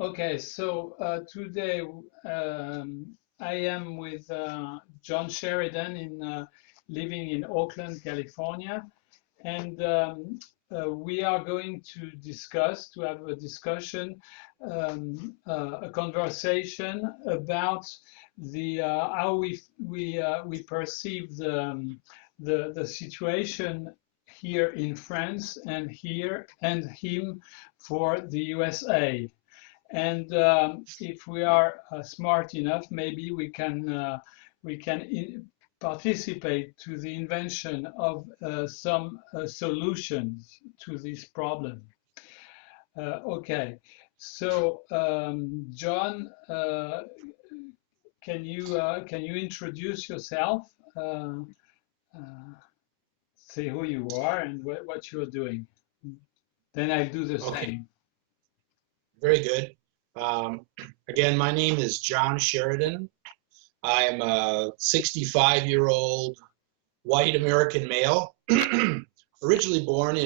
Okay, so today I am with John Sheridan living in Oakland, California, and we are going to have a discussion, a conversation about the how we perceive the situation here in France and him for the USA. And if we are smart enough, maybe we can participate to the invention of some solutions to this problem. Okay, so John, can you introduce yourself? Uh, Say who you are and what you're doing. Then I'll do the Okay, same. very good. Again, my name is John Sheridan. I'm a 65-year-old white American male, originally born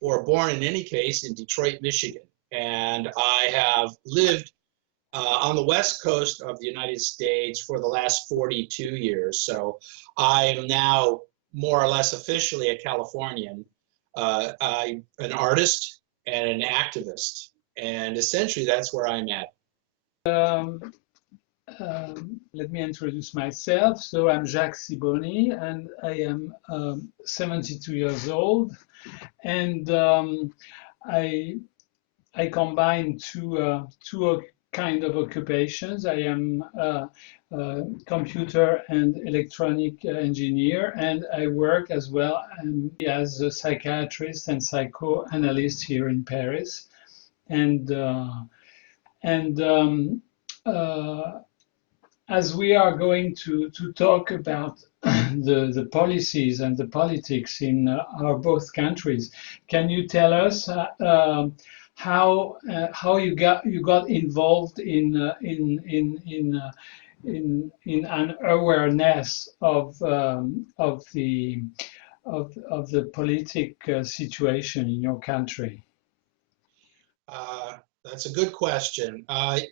born in any case in Detroit, Michigan. And I have lived on the west coast of the United States for the last 42 years. So I am now more or less officially a Californian. I'm an artist and an activist. And essentially that's where I'm at. Um, Let me introduce myself. So I'm Jacques Siboni, and I am 72 years old, and I I combine two kind of occupations. I am computer and electronic engineer, and I work as well as a psychiatrist and psychoanalyst here in Paris, and and uh, as we are going to talk about the policies and the politics in our both countries, can you tell us how you got involved in an awareness of the politic situation in your country? That's a good question. I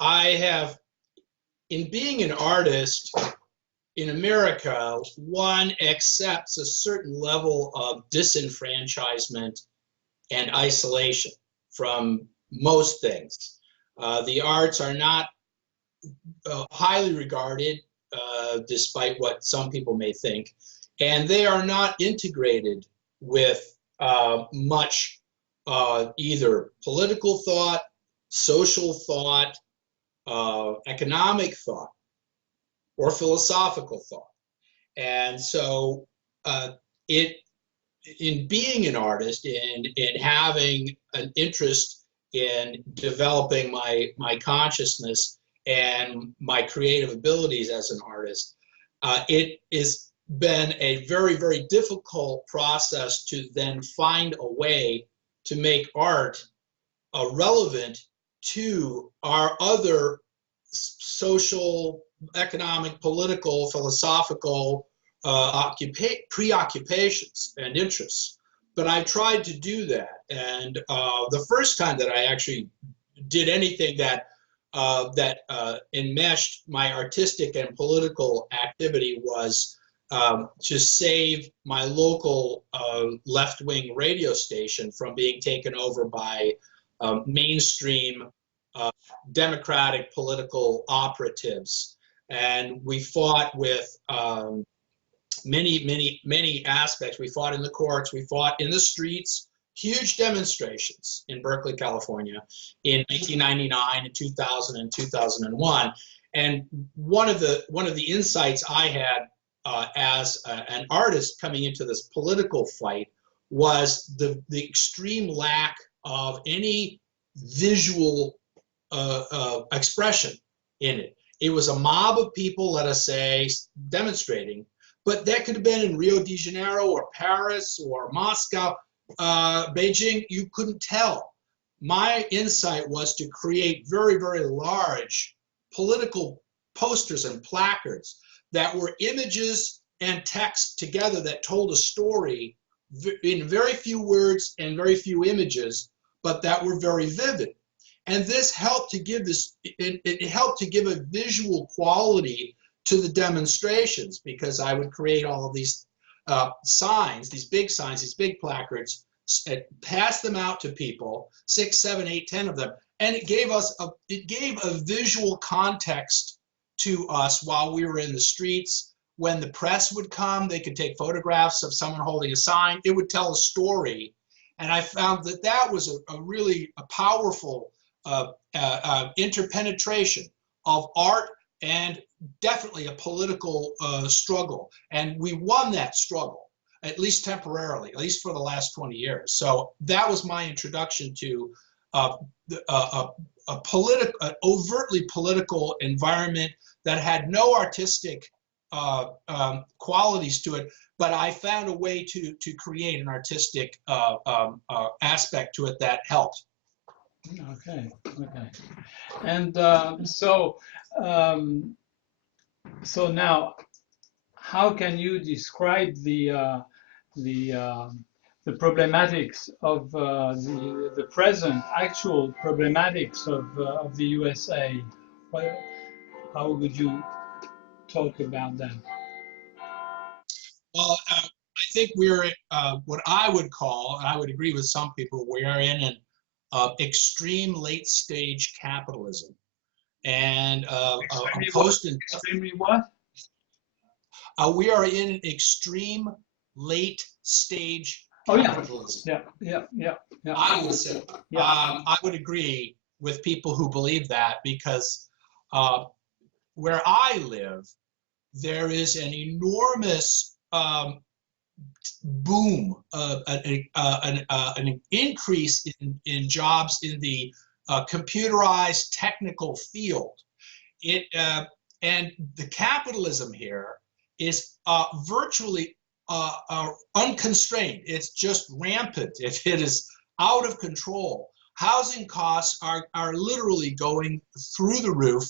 have, in being an artist in America, one accepts a certain level of disenfranchisement and isolation from most things. The arts are not highly regarded, despite what some people may think, and they are not integrated with much either political thought, social thought, economic thought, or philosophical thought. And so it in being an artist and in having an interest in developing my consciousness and my creative abilities as an artist, it has been a very, very difficult process to then find a way to make art relevant to our other social, economic, political, philosophical preoccupations and interests. But I tried to do that. And the first time that I actually did anything that enmeshed my artistic and political activity was to save my local left-wing radio station from being taken over by mainstream democratic political operatives. And we fought with many aspects. We fought in the courts, we fought in the streets, huge demonstrations in Berkeley, California in 1999 and 2000 and 2001. And one of the insights I had as an artist coming into this political fight was the extreme lack of any visual expression in it. It was a mob of people, let us say, demonstrating, but that could have been in Rio de Janeiro or Paris or Moscow, Beijing. You couldn't tell. My insight was to create very, very large political posters and placards that were images and text together that told a story in very few words and very few images, but that were very vivid. And this helped to give it helped to give a visual quality to the demonstrations, because I would create all of these signs, these big placards, pass them out to people, 6, 7, 8, 10 of them, and it gave a visual context to us while we were in the streets. When the press would come, they could take photographs of someone holding a sign. It would tell a story, and I found that that was a really powerful interpenetration of art and definitely a political struggle. And we won that struggle, at least temporarily, at least for the last 20 years. So that was my introduction to an overtly political environment that had no artistic qualities to it, but I found a way to create an artistic aspect to it that helped. Okay. And so now, how can you describe the problematics of the present actual problematics of the USA? How would you talk about that? Well, I think we're what I would call, and I would agree with some people, we are in an extreme late stage capitalism. And extremely what? We are in an extreme late stage capitalism. Yeah. I would say. Yeah. I would agree with people who believe that, because where I live, there is an enormous boom, an increase in jobs in the computerized technical field. And the capitalism here is virtually unconstrained. It's just rampant. It is out of control. Housing costs are literally going through the roof.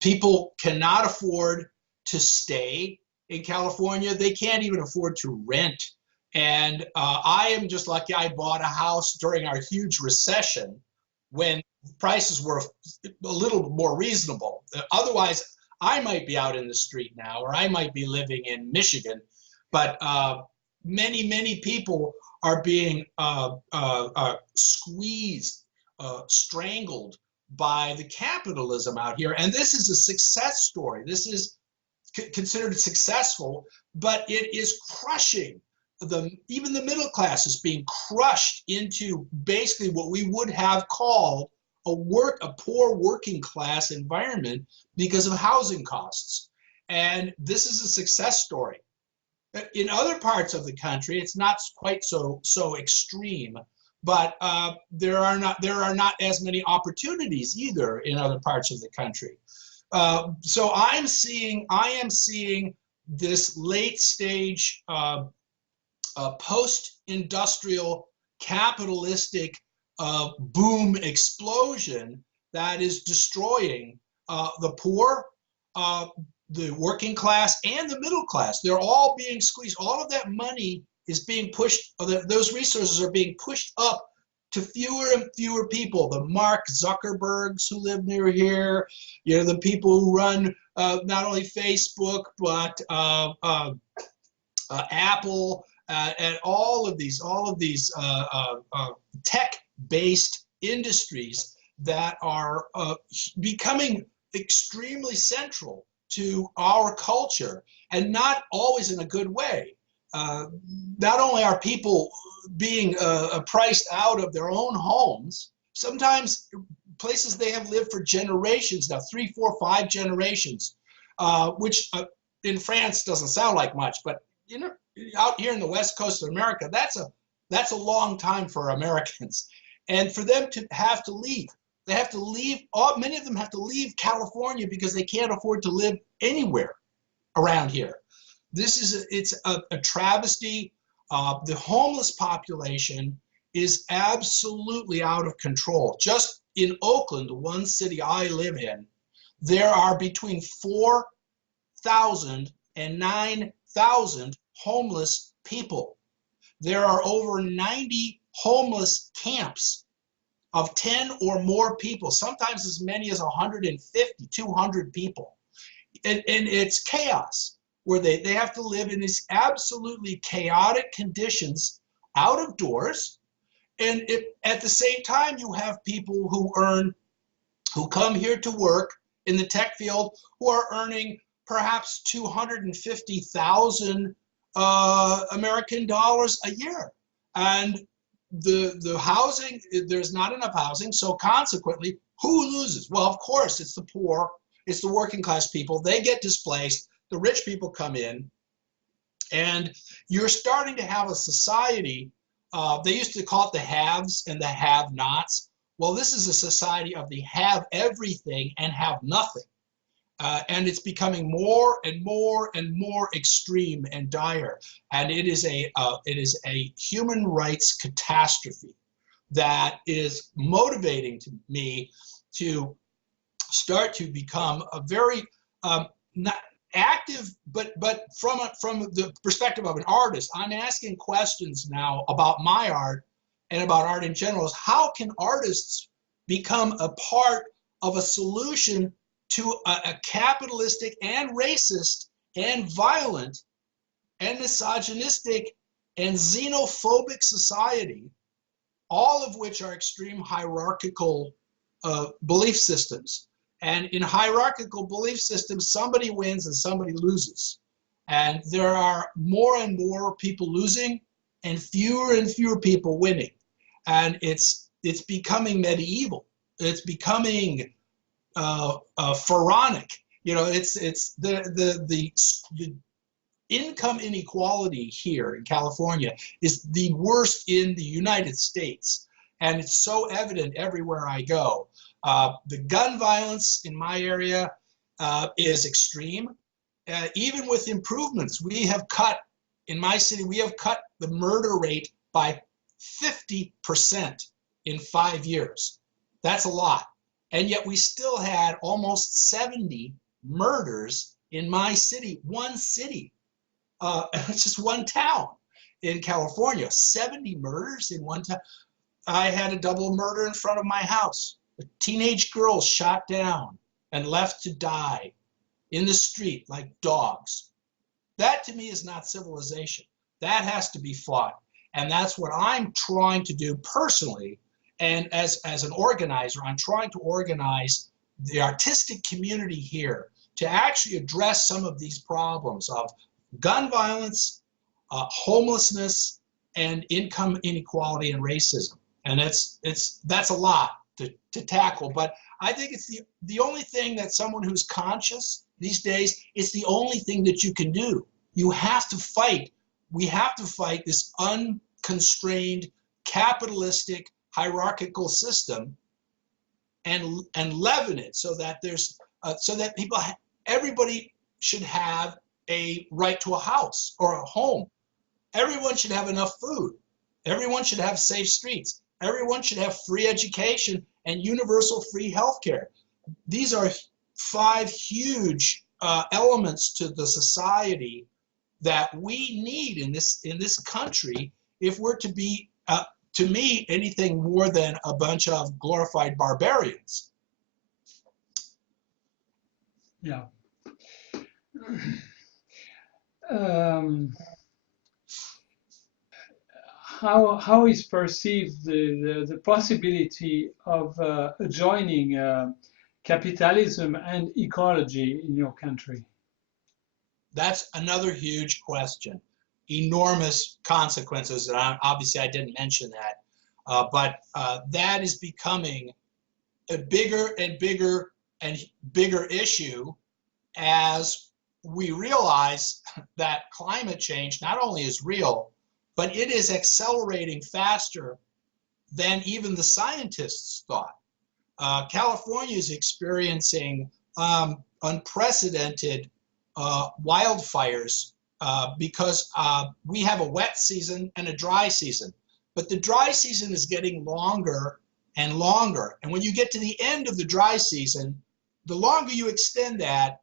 People cannot afford to stay in California. They can't even afford to rent. And I am just lucky I bought a house during our huge recession when prices were a little more reasonable. Otherwise, I might be out in the street now, or I might be living in Michigan. But many people are being squeezed, strangled by the capitalism out here. And this is a success story. This is considered successful, but it is crushing. Even the middle class is being crushed into basically what we would have called a poor working class environment because of housing costs. And this is a success story. In other parts of the country, it's not quite so extreme, but there are not as many opportunities either in other parts of the country. So I am seeing this late stage post-industrial capitalistic boom explosion that is destroying the poor, the working class, and the middle class. They're all being squeezed. All of that money is being pushed, those resources are being pushed up to fewer and fewer people. The Mark Zuckerbergs who live near here, the people who run not only Facebook, but Apple, and all of these tech-based industries that are becoming extremely central to our culture, and not always in a good way. Not only are people being priced out of their own homes, sometimes places they have lived for generations now, 3, 4, 5 generations, which in France doesn't sound like much, but out here in the West Coast of America, that's a long time for Americans. And for them to have to leave, they have to leave. Many of them have to leave California because they can't afford to live anywhere around here. It's a travesty. The homeless population is absolutely out of control. Just in Oakland, one city I live in, there are between 4,000 and 9,000 homeless people. There are over 90 homeless camps of 10 or more people, sometimes as many as 150, 200 people. And it's chaos, where they have to live in these absolutely chaotic conditions out of doors. And at the same time, you have people who come here to work in the tech field who are earning perhaps 250,000 American dollars a year. And the housing, there's not enough housing, so consequently, who loses? Well, of course, it's the poor, it's the working class people. They get displaced, the rich people come in, and you're starting to have a society, they used to call it the haves and the have-nots. Well, this is a society of the have everything and have nothing. And it's becoming more and more and more extreme and dire. And it is a human rights catastrophe that is motivating to me to start to become a very not active, but from the perspective of an artist. I'm asking questions now about my art and about art in general. Is how can artists become a part of a solution to a capitalistic and racist and violent and misogynistic and xenophobic society, all of which are extreme hierarchical belief systems. And in hierarchical belief systems, somebody wins and somebody loses. And there are more and more people losing and fewer people winning. And it's becoming medieval. It's becoming pharaonic. You know, it's the income inequality here in California is the worst in the United States, and it's so evident everywhere I go. The gun violence in my area is extreme. Even with improvements, we have cut, in my city, we have cut the murder rate by 50% in 5 years. That's a lot. And yet we still had almost 70 murders in my city, one city. It's just one town in California, 70 murders in one town. I had a double murder in front of my house. A teenage girl shot down and left to die in the street like dogs. That to me is not civilization. That has to be fought. And that's what I'm trying to do personally. And as an organizer, I'm trying to organize the artistic community here to actually address some of these problems of gun violence, homelessness, and income inequality and racism. And that's a lot to tackle. But I think it's the only thing that someone who's conscious these days, it's the only thing that you can do. You have to fight. We have to fight this unconstrained, capitalistic, hierarchical system and leaven it so that there's so that everybody should have a right to a house or a home. Everyone should have enough food. Everyone should have safe streets. Everyone should have free education and universal free healthcare. These are 5 huge elements to the society that we need in this country if we're to be to me, anything more than a bunch of glorified barbarians. Yeah. How is perceived the possibility of joining capitalism and ecology in your country? That's another huge question. Enormous consequences, and obviously I didn't mention that, but that is becoming a bigger and bigger and bigger issue as we realize that climate change not only is real, but it is accelerating faster than even the scientists thought. California is experiencing unprecedented wildfires because we have a wet season and a dry season. But the dry season is getting longer and longer. And when you get to the end of the dry season, the longer you extend that,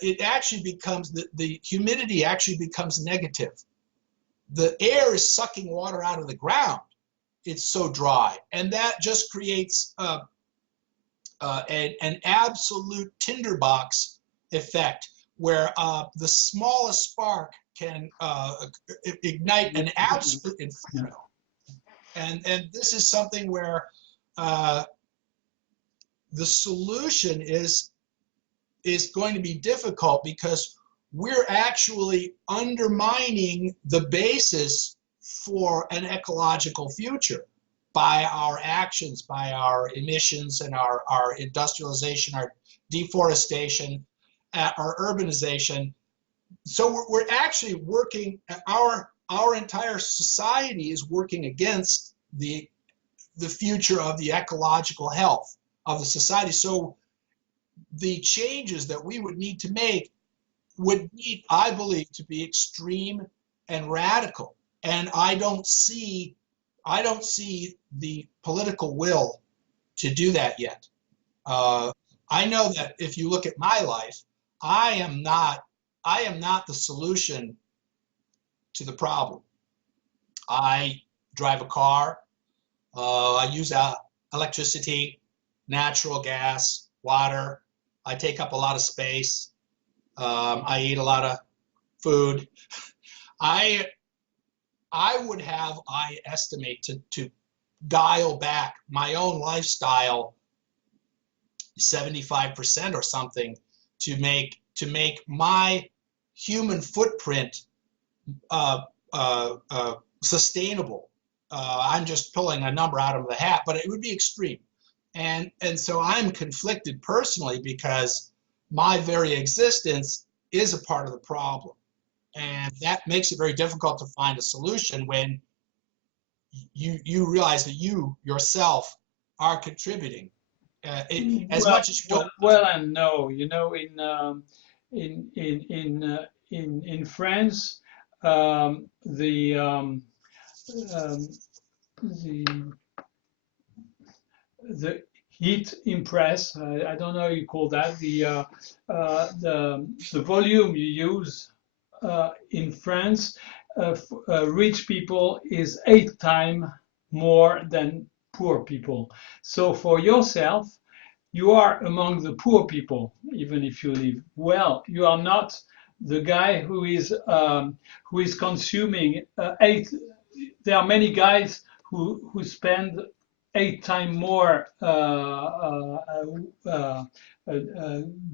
it actually becomes, the humidity actually becomes negative. The air is sucking water out of the ground. it's so dry, and that just creates an absolute tinderbox effect where the smallest spark can ignite an absolute inferno. And this is something where the solution is going to be difficult, because we're actually undermining the basis for an ecological future by our actions, by our emissions and our industrialization, our deforestation, our urbanization. So we're actually working, our entire society is working against the future of the ecological health of the society. So the changes that we would need to make would need, I believe, to be extreme and radical. And I don't see the political will to do that yet. I know that if you look at my life, I am not the solution to the problem. I drive a car. I use electricity, natural gas, water. I take up a lot of space. I eat a lot of food. I estimate to dial back my own lifestyle 75% or something to make my human footprint sustainable. I'm just pulling a number out of the hat, but it would be extreme. And so I'm conflicted personally, because my very existence is a part of the problem. And that makes it very difficult to find a solution when you realize that you yourself are contributing as much as you don't. Well, and no, you know, in France, the heat impress, I don't know how you call that, the volume you use in France, rich people is 8 times more than poor people. So for yourself, you are among the poor people, even if you live well. You are not the guy who is consuming 8. There are many guys who spend 8 times more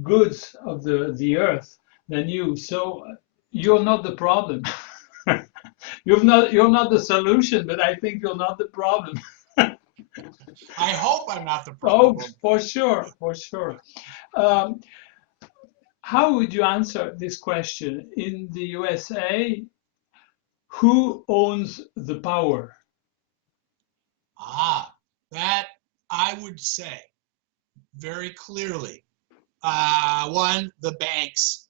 goods of the earth than you. So you're not the problem. You're not the solution, but I think you're not the problem. I hope I'm not the problem. Oh, for sure, for sure. How would you answer this question? In the USA, who owns the power? That I would say very clearly. One, the banks.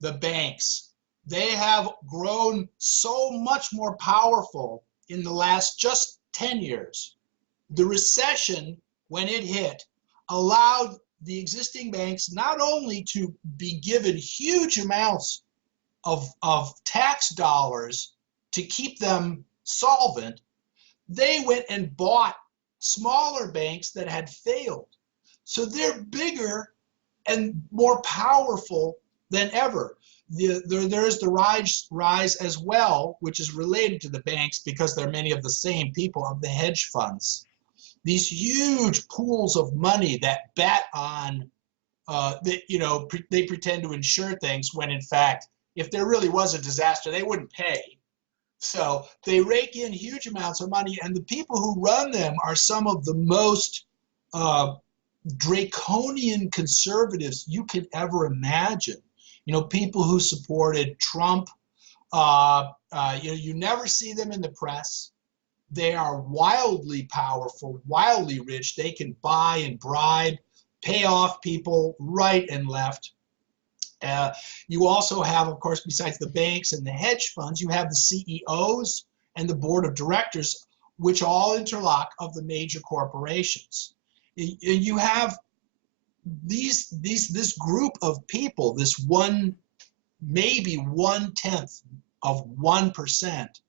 The banks. They have grown so much more powerful in the last just 10 years. The recession, when it hit, allowed the existing banks not only to be given huge amounts of tax dollars to keep them solvent, they went and bought smaller banks that had failed. So they're bigger and more powerful than ever. There is the rise as well, which is related to the banks, because there are many of the same people, of the hedge funds. These huge pools of money that bet on, they pretend to insure things when in fact, if there really was a disaster, they wouldn't pay. So they rake in huge amounts of money, and the people who run them are some of the most draconian conservatives you could ever imagine. You know, people who supported Trump. You never see them in the press. They are wildly powerful, wildly rich. They can buy and bribe, pay off people right and left. You also have, of course, besides the banks and the hedge funds, you have the CEOs and the board of directors, which all interlock of the major corporations. You have this group of people, this maybe 1/10 of 1%,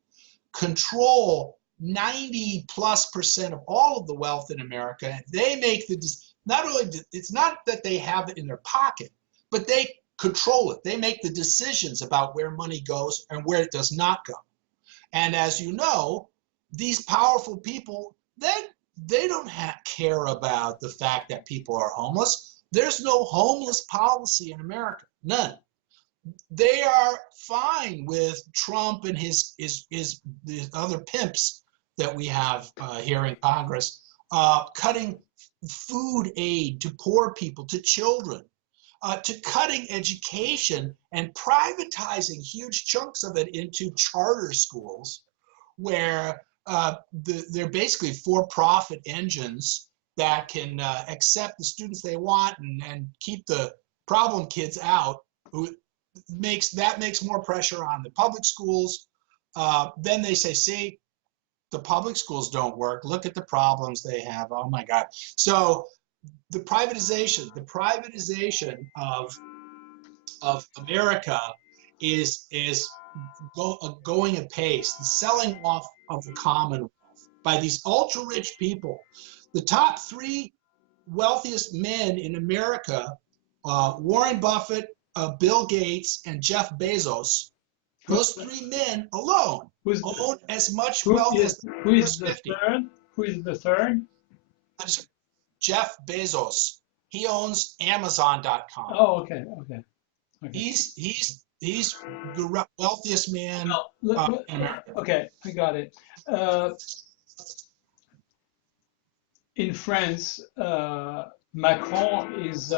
control 90+% of all of the wealth in America. They make not only, it's not that they have it in their pocket, but they control it. They make the decisions about where money goes and where it does not go. And as you know, these powerful people, they don't care about the fact that people are homeless. There's no homeless policy in America, none. They are fine with Trump and his other pimps that we have here in Congress, cutting food aid to poor people, to children, to cutting education and privatizing huge chunks of it into charter schools, where they're basically for-profit engines that can accept the students they want and keep the problem kids out. Who makes more pressure on the public schools. Then they say, see, the public schools don't work. Look at the problems they have. Oh my God. So the privatization of America is going apace. The selling off of the Commonwealth by these ultra rich people. The top 3 wealthiest men in America, Warren Buffett, Bill Gates, and Jeff Bezos, those 3 men alone own as much wealth as the first 50. Who is the third? Jeff Bezos. He owns Amazon.com. Oh, okay. He's the wealthiest man in America. Okay, I got it. In France, Macron is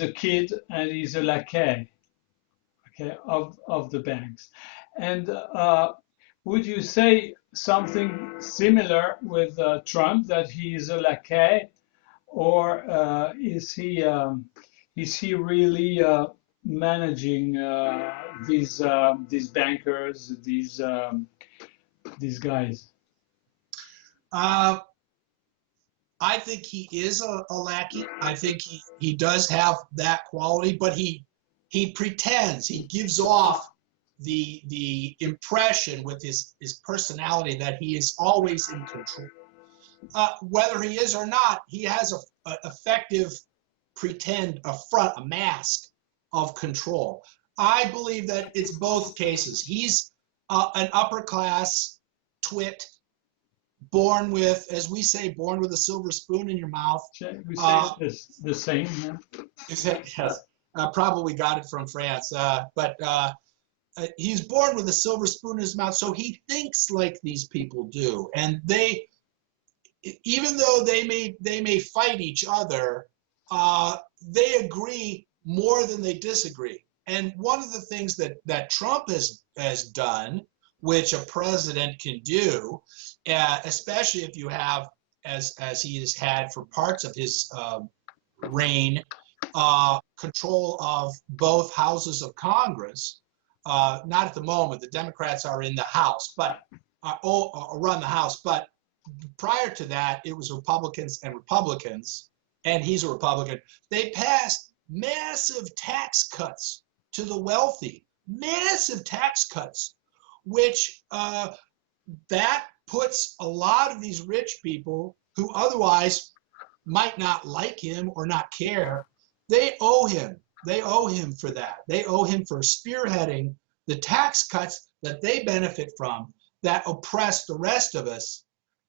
a kid and he's a laquais, okay, of the banks. And would you say something similar with Trump, that he is a laquais, or is he really managing these bankers, these guys? I think he is a lackey. I think he does have that quality, but he pretends, he gives off the impression with his personality that he is always in control. Whether he is or not, he has a effective a mask of control. I believe that it's both cases. He's an upper class twit, born with, as we say, born with a silver spoon in your mouth. We say the same. Yeah? Yes, probably got it from France, but he's born with a silver spoon in his mouth, so he thinks like these people do, and even though they may fight each other, they agree more than they disagree. And one of the things that Trump has done, which a president can do, especially if you have, as he has had for parts of his reign, control of both houses of Congress. Not at the moment. The Democrats are in the House, but run the House. But prior to that, it was Republicans, and he's a Republican. They passed massive tax cuts to the wealthy, massive tax cuts, which that puts a lot of these rich people who otherwise might not like him or not care, they owe him. They owe him for that. They owe him for spearheading the tax cuts that they benefit from that oppress the rest of us,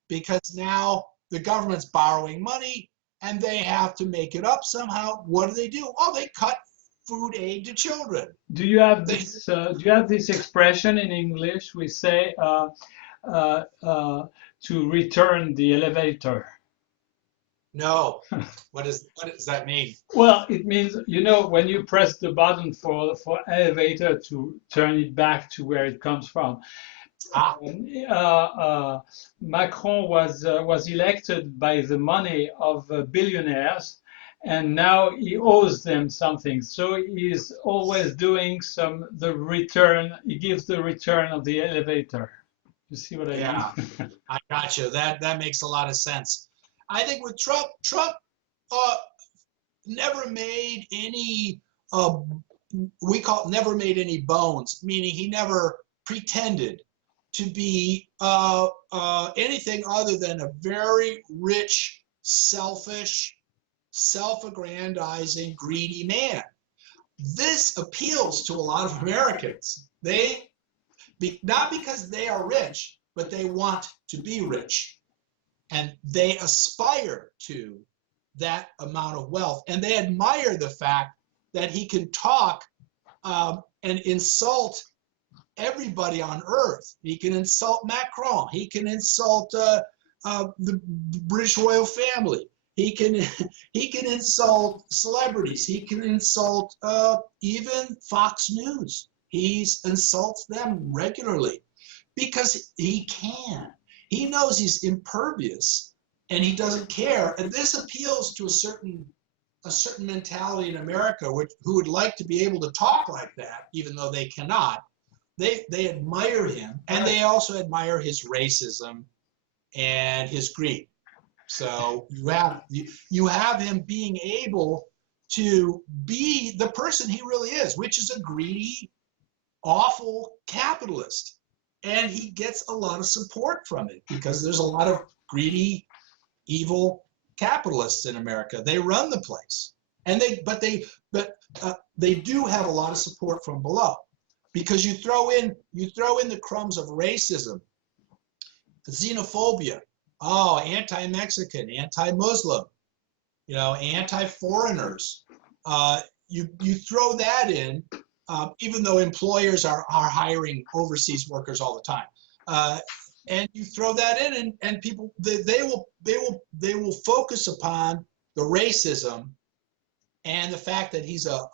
because now the government's borrowing money and they have to make it up somehow. What do? Oh, they cut food aid to children. Do you have this? Do you have this expression in English? We say to return the elevator. No. What does that mean? Well, it means, when you press the button for elevator to turn it back to where it comes from. Macron was elected by the money of billionaires, and now he owes them something. So he's always doing the return. He gives the return of the elevator. You see what I mean? Yeah, I got you. That makes a lot of sense. I think with Trump never made any, never made any bones, meaning he never pretended to be anything other than a very rich, selfish, self-aggrandizing, greedy man. This appeals to a lot of Americans. Not because they are rich, but they want to be rich. And they aspire to that amount of wealth. And they admire the fact that he can talk and insult everybody on earth. He can insult Macron. He can insult the British royal family. He can insult celebrities. He can insult even Fox News. He insults them regularly because he can. He knows he's impervious and he doesn't care. And this appeals to a certain mentality in America who would like to be able to talk like that, even though they cannot. They admire him, and they also admire his racism and his greed. So you have him being able to be the person he really is, which is a greedy, awful capitalist. And he gets a lot of support from it because there's a lot of greedy, evil capitalists in America. They run the place, and they do have a lot of support from below, because you throw in the crumbs of racism, xenophobia, anti-Mexican, anti-Muslim, anti-foreigners. You throw that in, even though employers are hiring overseas workers all the time, and you throw that in, and people they will focus upon the racism and the fact that he's a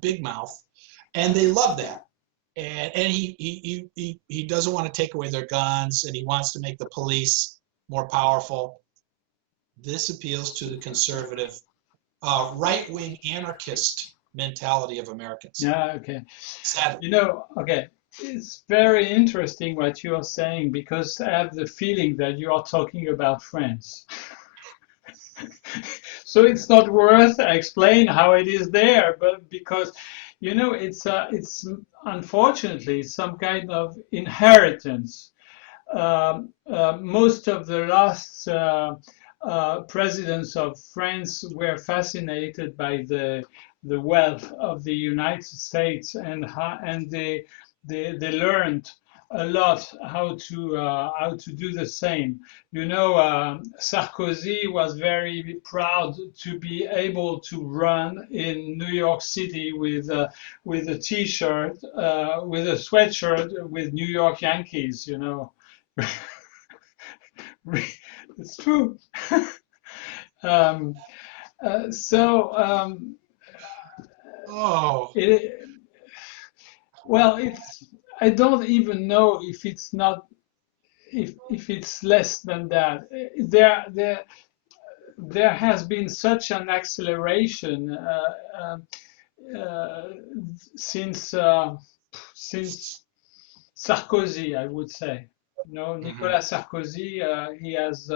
big mouth, and they love that. And he doesn't want to take away their guns, and he wants to make the police more powerful. This appeals to the conservative, right-wing anarchist mentality of Americans. Yeah, okay. Sadly. Okay, it's very interesting what you are saying, because I have the feeling that you are talking about France. So it's not worth explain how it is there, but because it's unfortunately some kind of inheritance. Most of the last presidents of France were fascinated by the wealth of the United States, and they learned a lot how to do the same. Sarkozy was very proud to be able to run in New York City with a T-shirt, with a sweatshirt with New York Yankees. It's true. I don't even know if it's not if it's less than that. There has been such an acceleration since Sarkozy, I would say. Nicolas Sarkozy, he has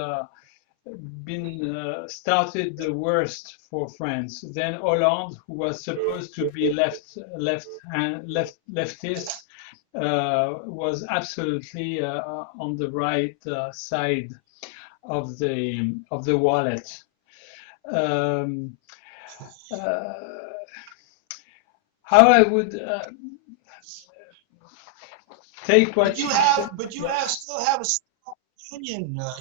been started the worst for France. Then Hollande, who was supposed to be leftist, was absolutely on the right side of the wallet. How I would take what still have a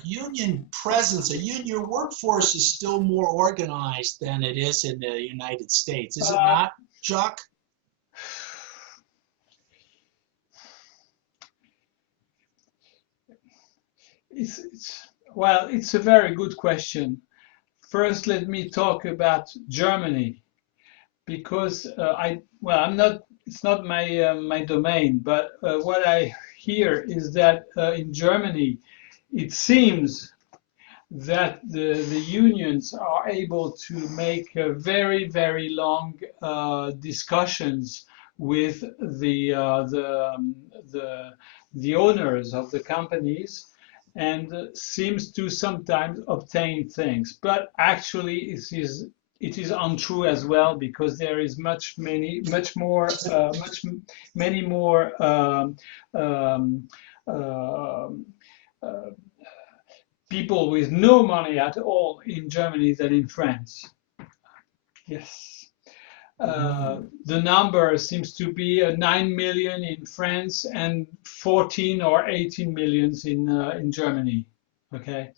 union presence. Your workforce is still more organized than it is in the United States, is it not, Jacques? It's a very good question. First, let me talk about Germany, because it's not my domain, but what I hear is that in Germany, it seems that the unions are able to make very, very long discussions with the owners of the companies, and seems to sometimes obtain things. But actually, it is untrue as well, because there is many more people with no money at all in Germany than in France. Yes. The number seems to be 9 million in France and 14 or 18 millions in Germany. Okay,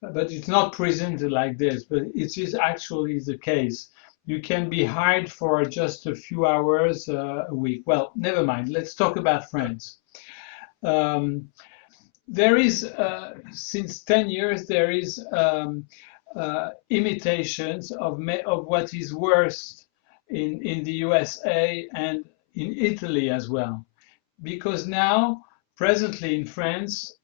but it's not presented like this, but it is actually the case. You can be hired for just a few hours a week. Well, never mind. Let's talk about France. There is, since 10 years, there is imitations of what is worse in the USA and in Italy as well. Because now, presently in France,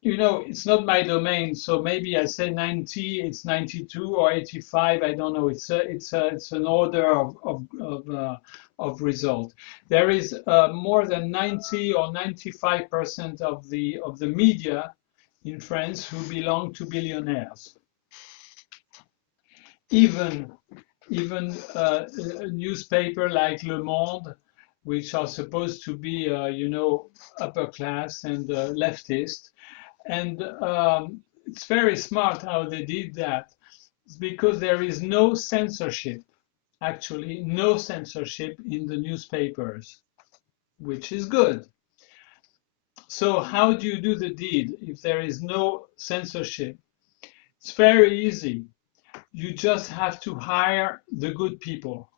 it's not my domain, so maybe I say 90, it's 92 or 85, I don't know. It's an order of result. There is more than 90 or 95% of the media in France who belong to billionaires. Even a newspaper like Le Monde, which are supposed to be upper class and leftist, and it's very smart how they did that. It's because there is no censorship. Actually, no censorship in the newspapers, which is good. So how do you do the deed if there is no censorship? It's very easy. You just have to hire the good people.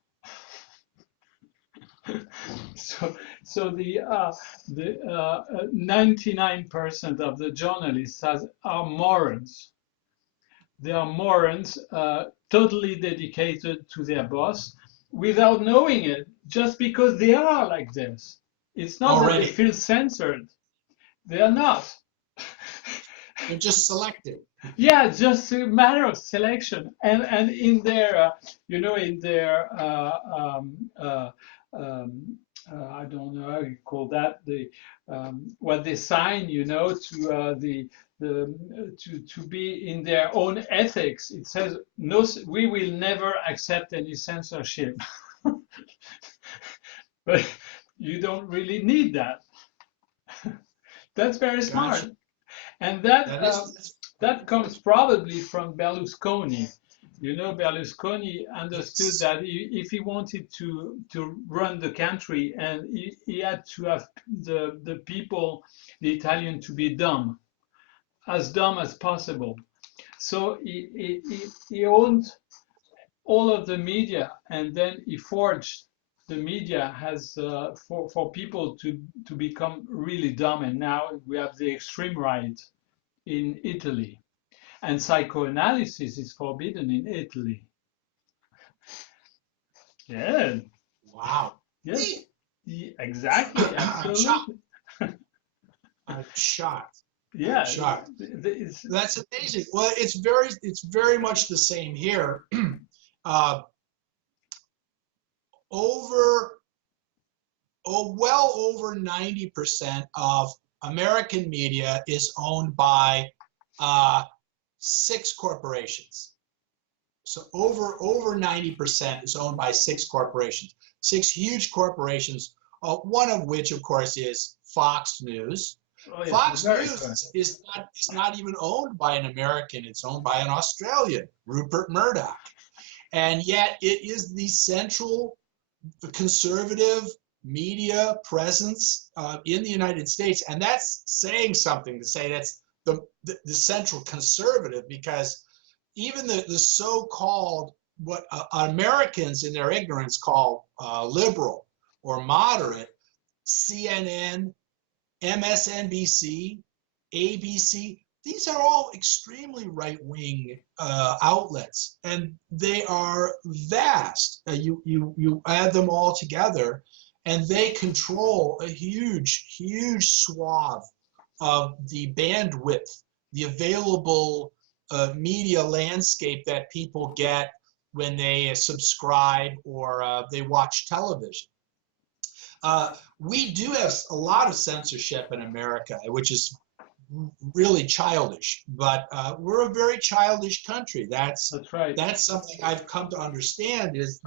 So the 99% of the journalists are morons. They are morons, totally dedicated to their boss, without knowing it, just because they are like this. It's not that they feel censored. They are not. They're just selected. Yeah, just a matter of selection, and in their, I don't know how you call that, what they sign, to be in their own ethics. It says no, we will never accept any censorship. But you don't really need that. That's very smart. Gotcha. And that comes probably from Berlusconi. Berlusconi understood that if he wanted to run the country, and he had to have the people, the Italian, to be dumb as possible. So he owned all of the media, and then he forged the media has for people to become really dumb. And now we have the extreme right in Italy, and psychoanalysis is forbidden in Italy. Yeah. Wow. Yes. Yeah, exactly. Absolutely. I'm shocked. Yeah. Shocked. That's amazing. Well, it's very much the same here. Well over 90% of American media is owned by 6 corporations. So over 90% is owned by 6 corporations, 6 huge corporations. One of which, of course, is Fox News. Oh, yes, Fox News is not even owned by an American. It's owned by an Australian, Rupert Murdoch. And yet it is the central conservative media presence in the United States. And that's saying something, to say that's the central conservative, because even the so-called, what Americans in their ignorance call liberal or moderate, CNN, MSNBC, ABC, these are all extremely right-wing outlets, and they are vast. You add them all together, and they control a huge swath of the bandwidth, the available media landscape that people get when they subscribe or they watch television. We do have a lot of censorship in America, which is really childish, but we're a very childish country. That's right. That's something I've come to understand, is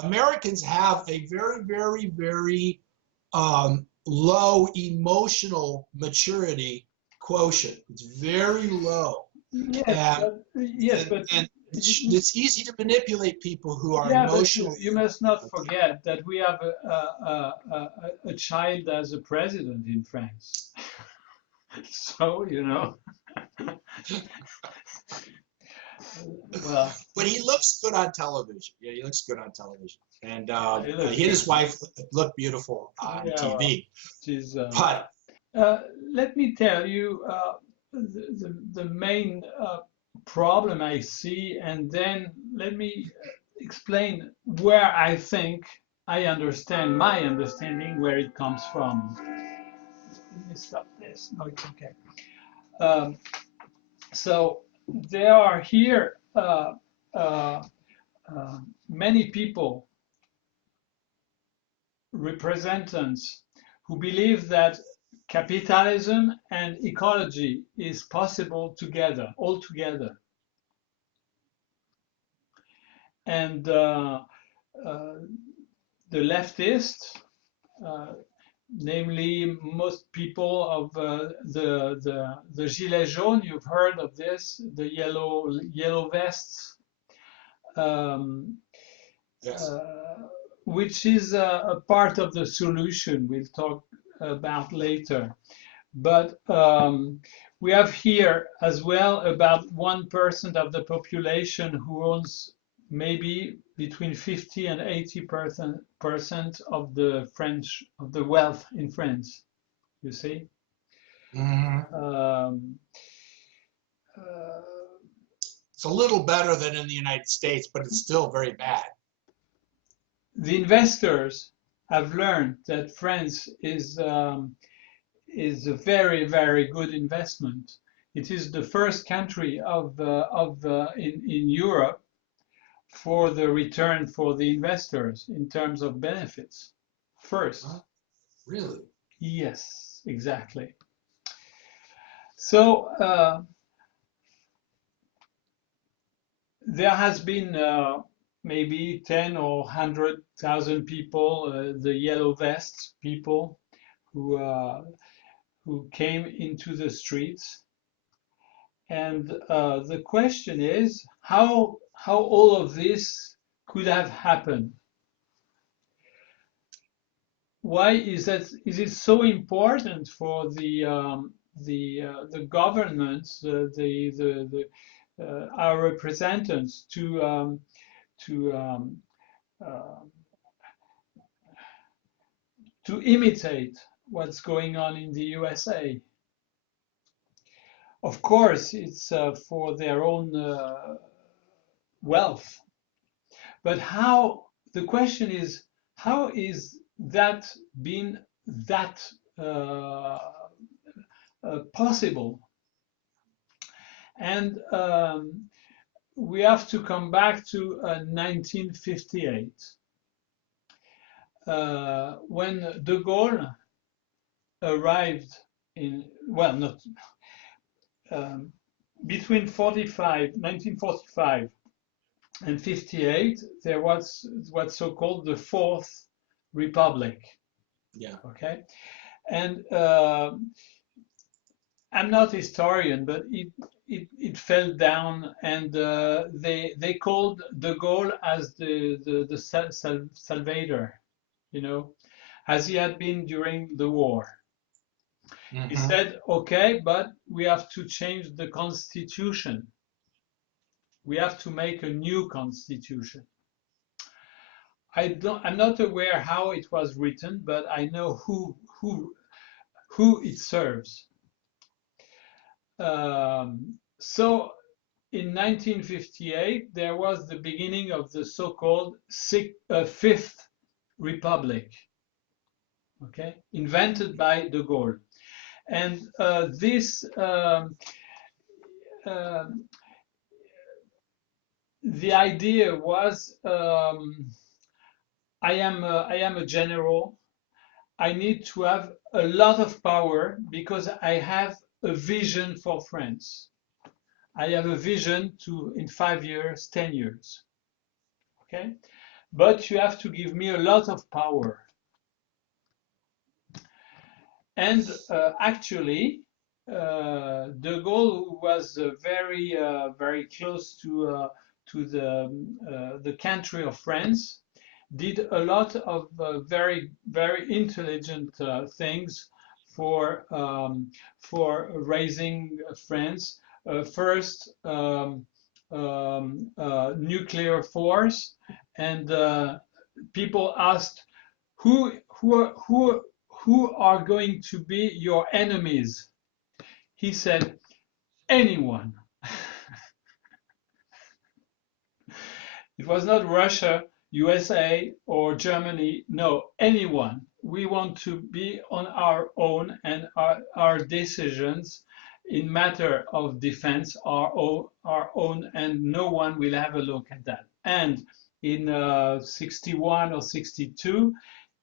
Americans have a very low emotional maturity quotient. It's very low. Yes, And, but and it's easy to manipulate people who are yeah, but emotionally. you must not forget that we have a child as a president in France. So, well, But he looks good on television. Yeah, he looks good on television. And it looks he and good. his wife look beautiful on Yeah, well, TV. she's, But let me tell you the main problem I see, and then let me explain where I think I understand my understanding where it comes from. Let me stop this. No, it's okay. Um, so there are here uh, many people, representatives, who believe that capitalism and ecology is possible together, all together. And the leftists, namely most people of the Gilets jaunes, you've heard of this, the yellow vests, um, yes. which is a part of the solution we'll talk about later. But we have here as well about 1% of the population who owns maybe between 50 and 80% of the wealth in France. You see, Mm-hmm. um, uh, It's a little better than in the United States, but it's still very bad. the investors have learned that France is a very good investment. It is the first country in Europe for the return for the investors in terms of benefits. First. Huh? Really? Yes, exactly. So there has been maybe 10 or 100,000 people, the yellow vests people, who came into the streets. And the question is how all of this could have happened. Why is it so important for the governments, our representatives to uh, to imitate what's going on in the USA? Of course, it's for their own wealth. But the question is, how is that been that possible? And we have to come back to 1958, when de Gaulle arrived well, not um, between 1945 and 58, there was what's so-called the Fourth Republic. Yeah. Okay, and I'm not a historian, but it fell down, and they called de Gaulle as the salvator, as he had been during the war. Mm-hmm. He said, okay, but we have to change the constitution. We have to make a new constitution. I'm not aware how it was written, but I know who it serves. So in 1958, there was the beginning of the so-called Fifth Republic, okay, invented by de Gaulle. And this the idea was, I am a general. I need to have a lot of power because I have a vision for France. I have a vision in 5 years, 10 years. Okay, but you have to give me a lot of power. And actually, De Gaulle was very close to the country of France, did a lot of very intelligent things for raising France. First, nuclear force, and people asked who who are going to be your enemies. He said, anyone. It was not Russia, USA, or Germany. No, anyone. We want to be on our own, and our decisions in matter of defense are our own, and no one will have a look at that. And in 61 or 62,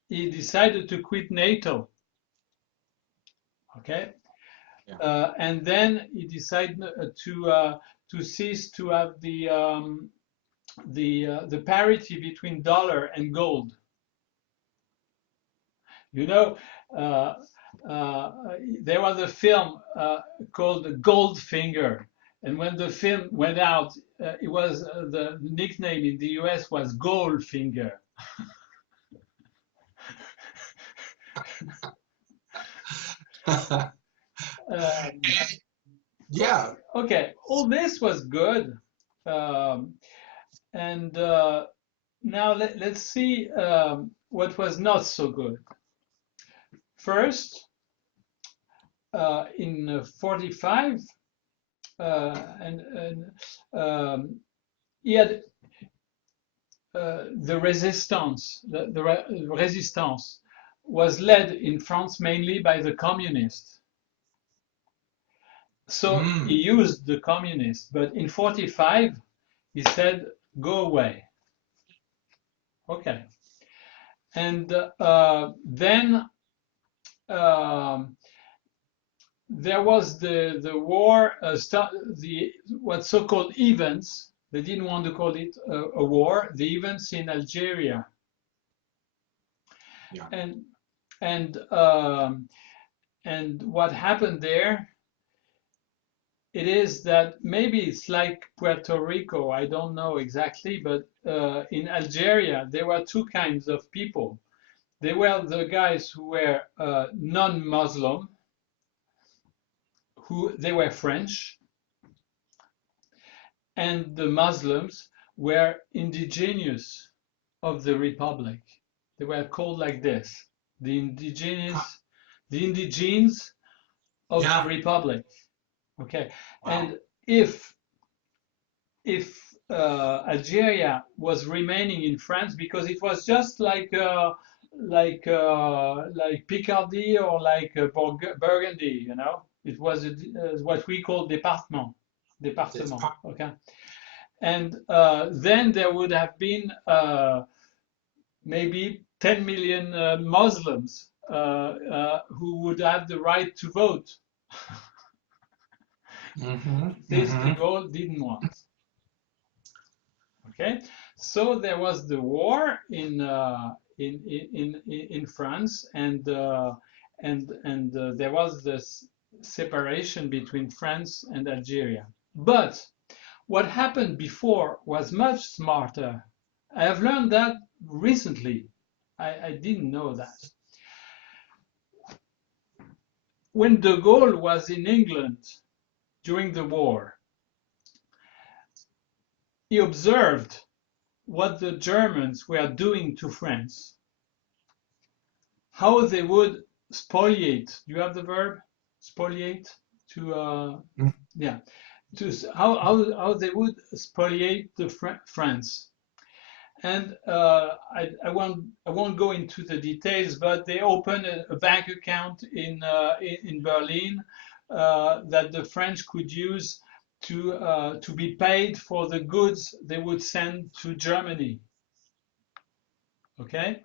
he decided to quit NATO. Okay. Yeah. And then he decided to cease to have the parity between dollar and gold. You know, there was a film called Goldfinger, and when the film went out, it was the nickname in the US was Goldfinger. Yeah. Okay, all this was good. And now let's see what was not so good. First, in 45, and he had the resistance. The resistance was led in France mainly by the communists. So he used the communists, but in 45, he said, go away. Okay. And then there was the war, what so-called events. They didn't want to call it a war. The events in Algeria. Yeah. And what happened there? It is that maybe it's like Puerto Rico. I don't know exactly, but in Algeria there were two kinds of people. They were the guys who were non-Muslim, they were French, and the Muslims were indigenous of the Republic. They were called like this, the indigenes of the Republic. Okay, wow. And if Algeria was remaining in France, because it was just like Picardy or like Burgundy, you know, it was what we call département. Okay, and then there would have been maybe 10 million Muslims who would have the right to vote. This De Gaulle didn't want. Okay, so there was the war in France, and there was this separation between France and Algeria. But what happened before was much smarter. I have learned that recently. I didn't know that. When De Gaulle was in England during the war, he observed what the Germans were doing to France, how they would spoliate. Do you have the verb spoliate? Yeah, how they would spoliate France. And I won't go into the details, but they opened a bank account in Berlin that the French could use to be paid for the goods they would send to Germany. Okay.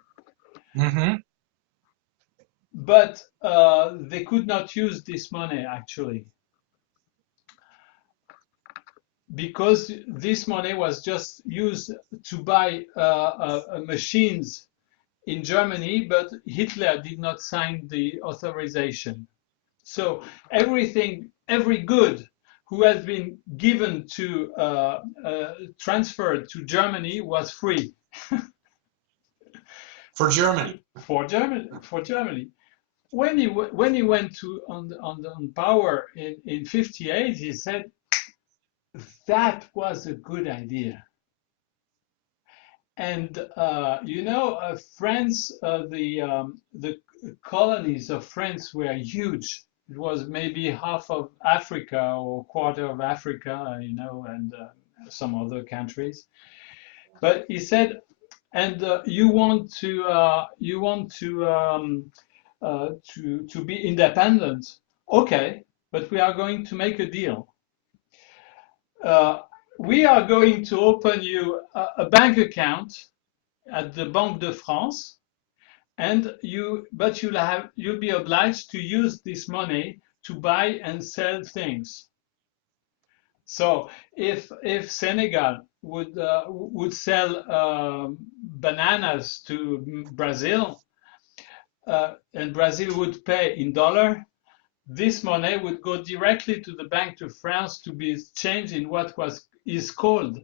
But they could not use this money actually, because this money was just used to buy machines in Germany, but Hitler did not sign the authorization. So everything, every good who has been given to transferred to Germany was free. For Germany. For Germany. When he went to on power in 58, he said that was a good idea. And France, the colonies of France were huge. It was maybe half of Africa or quarter of Africa, and some other countries. But he said, and you want to be independent, okay? But we are going to make a deal. We are going to open you a bank account at the Banque de France, and you'll be obliged to use this money to buy and sell things. So if Senegal would sell bananas to Brazil, and Brazil would pay in dollar, this money would go directly to the Bank of France to be exchanged in what is called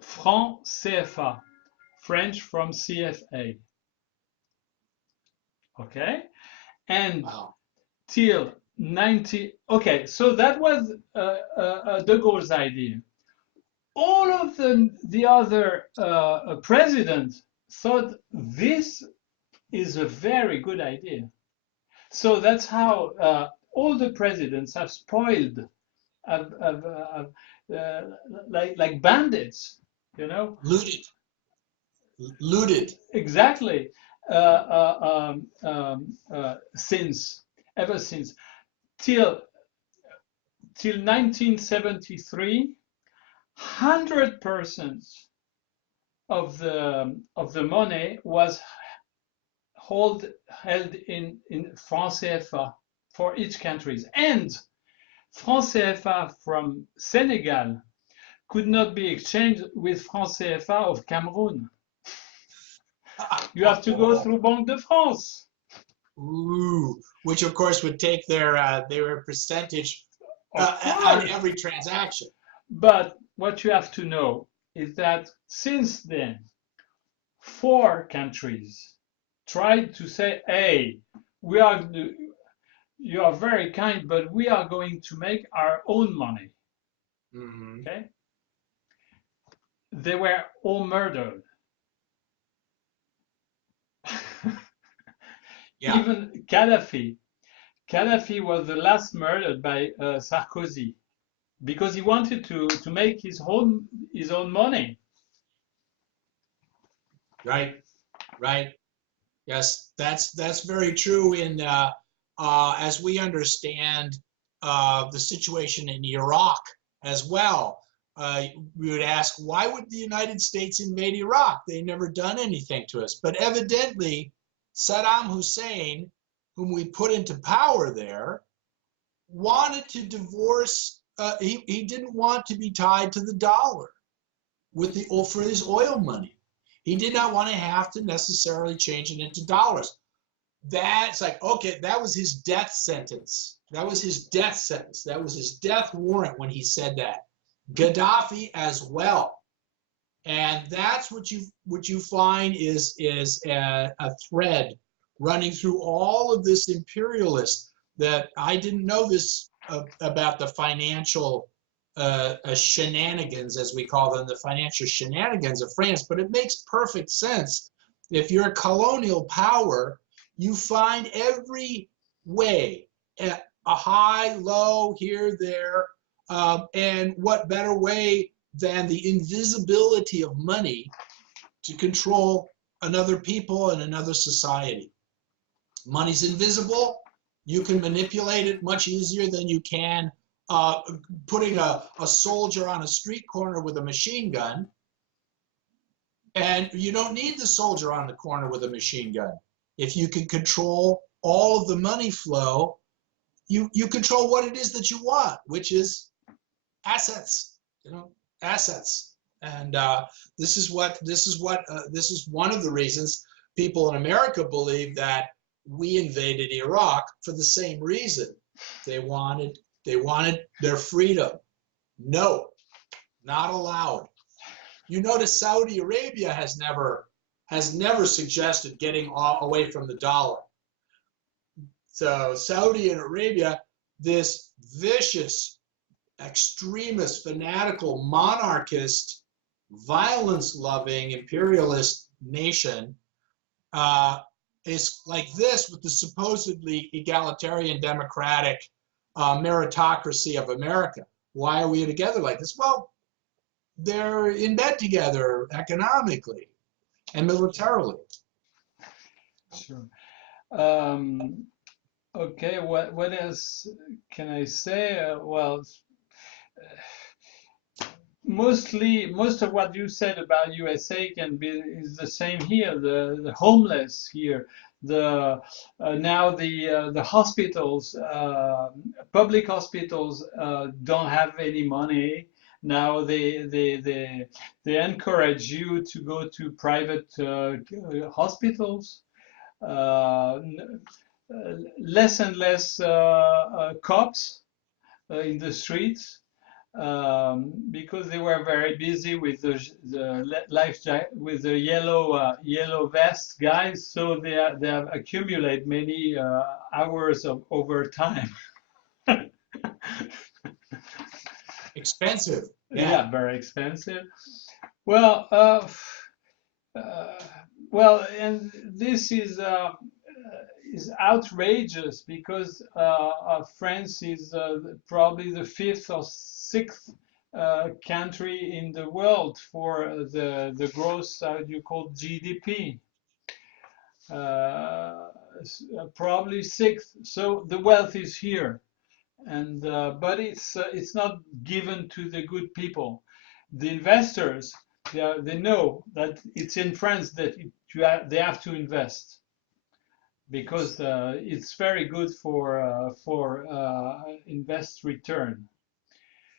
franc CFA, French from CFA. Okay, and wow. till 90. Okay, so that was De Gaulle's idea. All of the other presidents thought this is a very good idea. So that's how all the presidents have spoiled, like bandits, Looted. Exactly. Ever since till 1973, 100% of the money was held in franc CFA for each country, and franc CFA from Senegal could not be exchanged with franc CFA of Cameroon. You have to go through Banque de France. Ooh, which of course would take their percentage on every transaction. But what you have to know is that since then, 4 countries tried to say, "Hey, you are very kind, but we are going to make our own money." Mm-hmm. Okay? They were all murdered. Yeah. Even Gaddafi was the last murdered by Sarkozy because he wanted to make his own money. Right. Yes, that's very true. In as we understand the situation in Iraq as well, we would ask, why would the United States invade Iraq? They never done anything to us. But evidently, Saddam Hussein, whom we put into power there, wanted to divorce. He didn't want to be tied to the dollar for his oil money. He did not want to have to necessarily change it into dollars. That's like, okay, that was his death sentence. That was his death warrant when he said that. Gaddafi as well. And that's what you find is a thread running through all of this imperialist, that I didn't know this about the financial shenanigans, as we call them, the financial shenanigans of France, but it makes perfect sense. If you're a colonial power, you find every way, a high, low, here, there, and what better way than the invisibility of money to control another people and another society. Money's invisible. You can manipulate it much easier than you can putting a soldier on a street corner with a machine gun. And you don't need the soldier on the corner with a machine gun. If you can control all of the money flow, you control what it is that you want, which is assets, assets. And this is one of the reasons people in America believe that we invaded Iraq for the same reason. They wanted their freedom. No, not allowed. You notice Saudi Arabia has never suggested getting away from the dollar. So Saudi Arabia, this vicious, extremist, fanatical, monarchist, violence-loving, imperialist nation, is like this with the supposedly egalitarian, democratic meritocracy of America. Why are we together like this? Well, they're in bed together economically and militarily. Sure. Okay, what else can I say? Well, most of what you said about USA is the same here. The homeless here, now the hospitals, public hospitals don't have any money. Now they encourage you to go to private hospitals. Less and less cops in the streets. Because they were very busy with the life with the yellow vest guys, so they have accumulated many hours of overtime. Expensive. Yeah, very expensive. Well, and this is outrageous because France is probably the fifth or sixth country in the world for the gross, how do you call GDP? Probably sixth. So the wealth is here, and but it's not given to the good people. The investors, they know that it's in France that they have to invest because it's very good for invest return.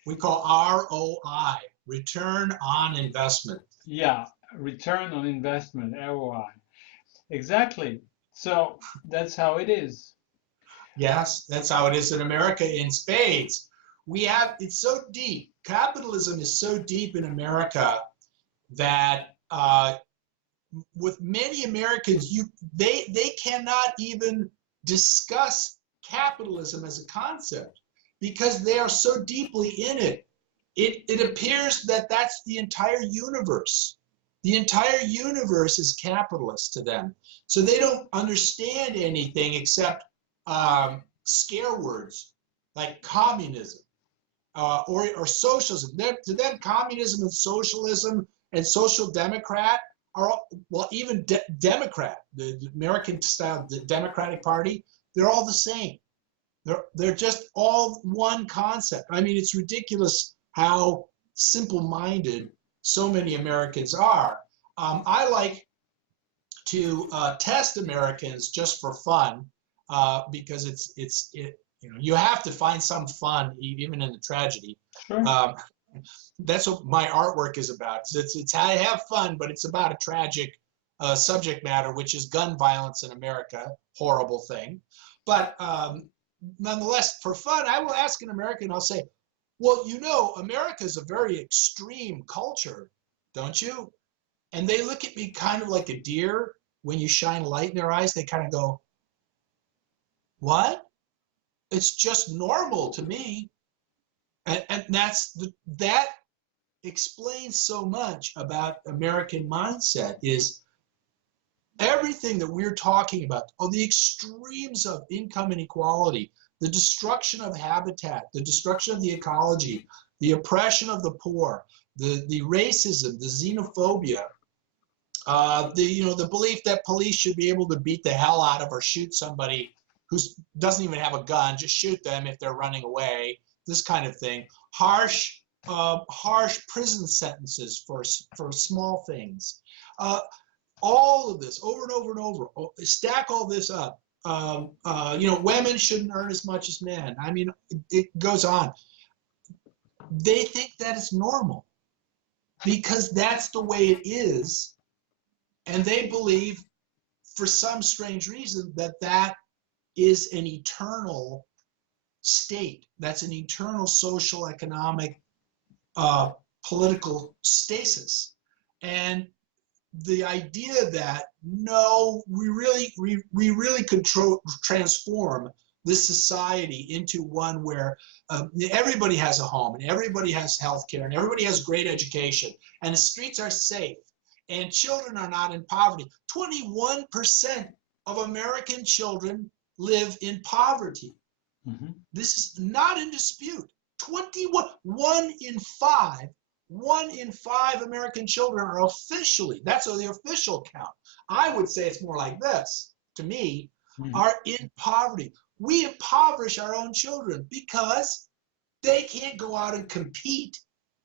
We call ROI, return on investment. Yeah, return on investment, ROI. Exactly. So that's how it is. Yes, that's how it is in America in spades. It's so deep. Capitalism is so deep in America that with many Americans, they cannot even discuss capitalism as a concept because they are so deeply in it. It appears that that's the entire universe. The entire universe is capitalist to them. So they don't understand anything except scare words like communism or socialism. To them, communism and socialism and social democrat are even Democrat, the American style, the Democratic Party, they're all the same. They're just all one concept. I mean, it's ridiculous how simple-minded so many Americans are. I like to test Americans just for fun because you have to find some fun even in the tragedy. Sure. That's what my artwork is about. It's I have fun, but it's about a tragic subject matter, which is gun violence in America, horrible thing. But nonetheless, for fun, I will ask an American, I'll say, well, you know, America is a very extreme culture, don't you? And they look at me kind of like a deer. When you shine light in their eyes, they kind of go, what? It's just normal to me. And that explains so much about American mindset is everything that we're talking about, the extremes of income inequality, the destruction of habitat, the destruction of the ecology, the oppression of the poor, the racism, the xenophobia, the belief that police should be able to beat the hell out of or shoot somebody who doesn't even have a gun, just shoot them if they're running away, this kind of thing. Harsh prison sentences for small things. All of this over and over and over. Stack all this up. Women shouldn't earn as much as men. I mean, it goes on. They think that it's normal. because that's the way it is. And they believe, for some strange reason, that that is an eternal state. That's an eternal social, economic, political stasis. And the idea that no, we really could transform this society into one where everybody has a home and everybody has health care and everybody has great education and the streets are safe and children are not in poverty. 21% of American children live in poverty. Mm-hmm. This is not in dispute. 21, one in five American children are officially, that's the official count. I would say it's more like this, to me, are in poverty. We impoverish our own children because they can't go out and compete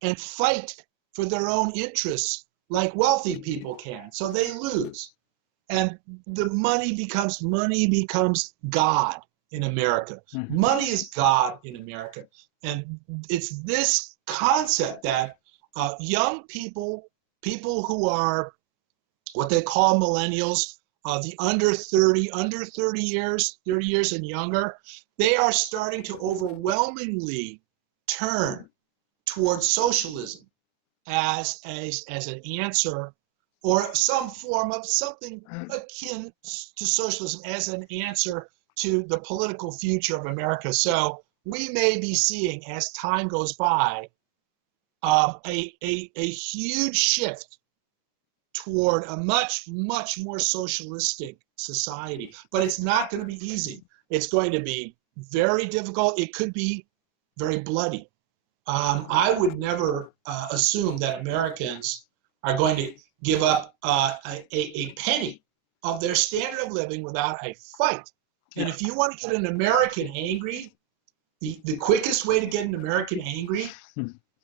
and fight for their own interests like wealthy people can. So they lose. And the money becomes God in America. Mm-hmm. Money is God in America. And it's this concept that young people who are what they call millennials, the under 30 years and younger, they are starting to overwhelmingly turn towards socialism as an answer, or some form of something akin to socialism as an answer to the political future of America. So we may be seeing, as time goes by, a huge shift toward a much more socialistic society. But it's not going to be easy. It's going to be very difficult. It could be very bloody. I would never assume that Americans are going to give up a penny of their standard of living without a fight. And if you want to get an American angry, the quickest way to get an American angry,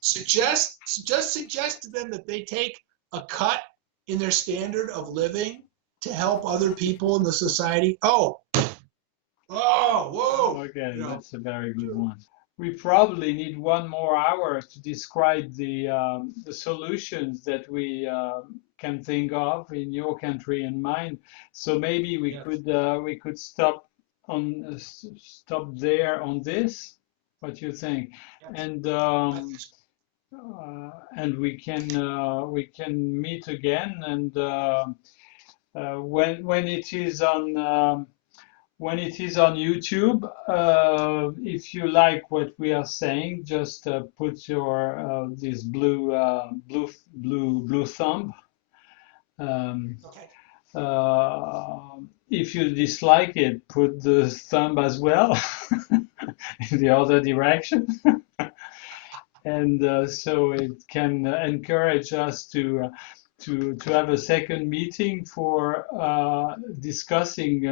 suggest to them that they take a cut in their standard of living to help other people in the society. Whoa. Okay, that's a very good one. We probably need one more hour to describe the solutions that we can think of in your country and mine. So maybe we could stop there on this. What do you think? Yes. And we can meet again, and when it is on YouTube, if you like what we are saying, just put your this blue thumb. Okay. If you dislike it, put the thumb as well in the other direction. And so it can encourage us to have a second meeting for discussing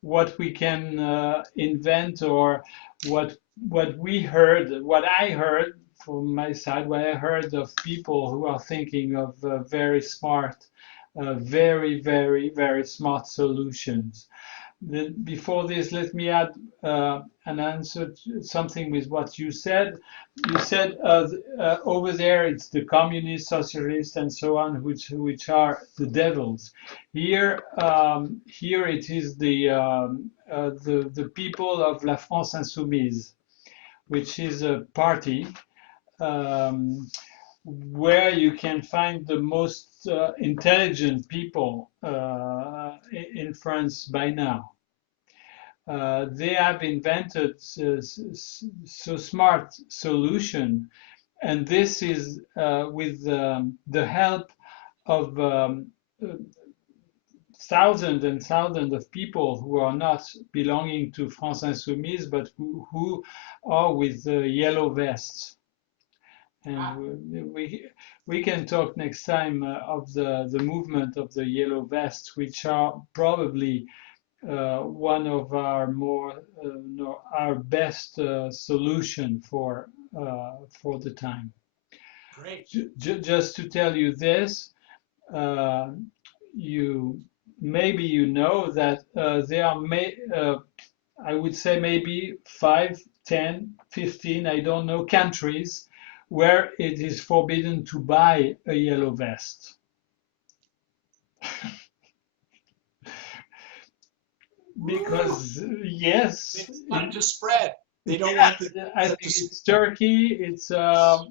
what we can invent, or what I heard from my side, what I heard of people who are thinking of very smart, very, very, very smart solutions. Before this, let me add an answer to something with what you said. You said over there it's the communists, socialists, and so on, which are the devils. Here it is the people of La France Insoumise, which is a party where you can find the most intelligent people in France by now. They have invented so smart solution, and this is with the help of thousands and thousands of people who are not belonging to France Insoumise, but who are with the yellow vests. And we can talk next time of the movement of the yellow vests, which are probably one of our our best solution for the time. Great. Just to tell you this, maybe you know that there are I would say maybe 5, 10, 15, I don't know, countries where it is forbidden to buy a yellow vest. Because yes, They want it to spread. They don't yeah, want the I think it's Turkey, it's I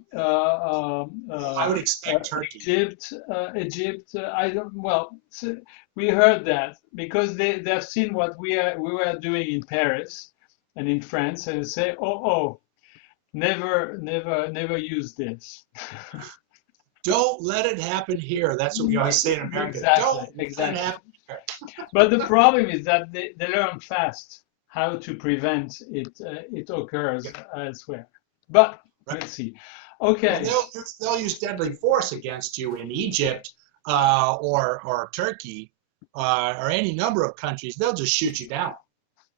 would expect Turkey. Egypt. I don't. Well, we heard that because they've seen what we were doing in Paris and in France, and say, oh, never use this. Don't let it happen here. That's what we always say in America. Exactly, Don't exactly. let it happen here. But the problem is that they learn fast how to prevent it occurs elsewhere. But Right. let's see. Okay. Well, they'll use deadly force against you in Egypt or Turkey or any number of countries. They'll just shoot you down.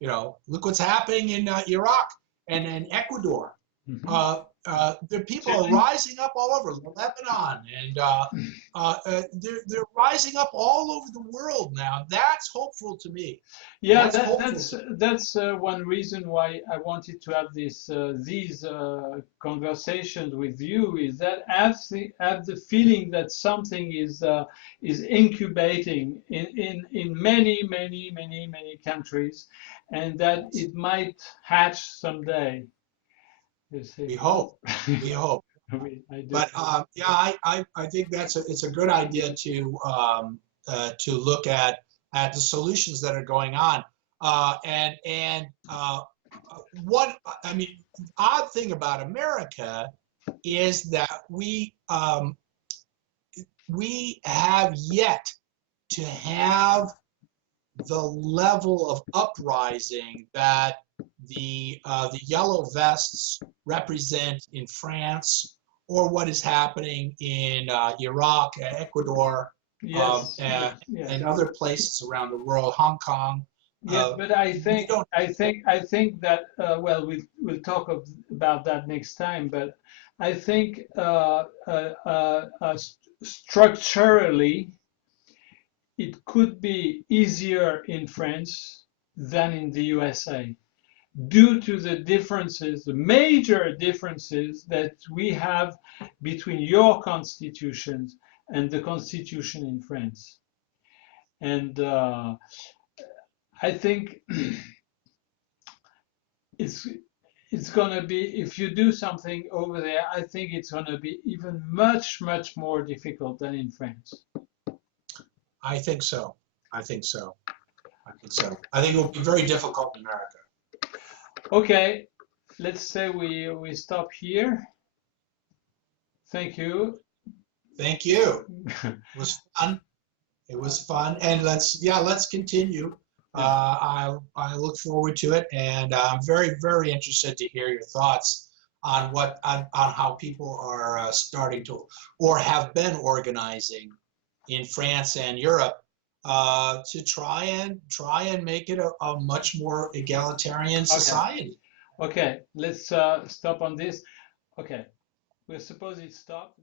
You know, look what's happening in Iraq and in Ecuador. Mhm. The people are rising up all over Lebanon, and they're rising up all over the world now. That's hopeful to me. Yeah, That's one reason why I wanted to have these conversations with you, is that I have the feeling that something is incubating in many countries, and that it might hatch someday. You see. We hope. We hope. But yeah, I think it's a good idea to look at the solutions that are going on. One, I mean, odd thing about America is that we have yet to have the level of uprising that the yellow vests represent in France, or what is happening in Iraq, Ecuador, yes, and other places around the world, Hong Kong. Yes, but I think that well, we'll talk about that next time. But I think structurally, it could be easier in France than in the USA, due to the differences, the major differences that we have between your constitutions and the constitution in France. And I think it's gonna be, if you do something over there, I think it's gonna be even much more difficult than in France. I think so. I think so. I think so. I think it will be very difficult in America. Okay, let's say we stop here. Thank you. Thank you. It was fun. It was fun, and let's continue. I look forward to it, and I'm very interested to hear your thoughts on how people are starting to, or have been organizing in France and Europe to try and make it a much more egalitarian society. Okay, let's stop on this. Okay, we're supposed to stop.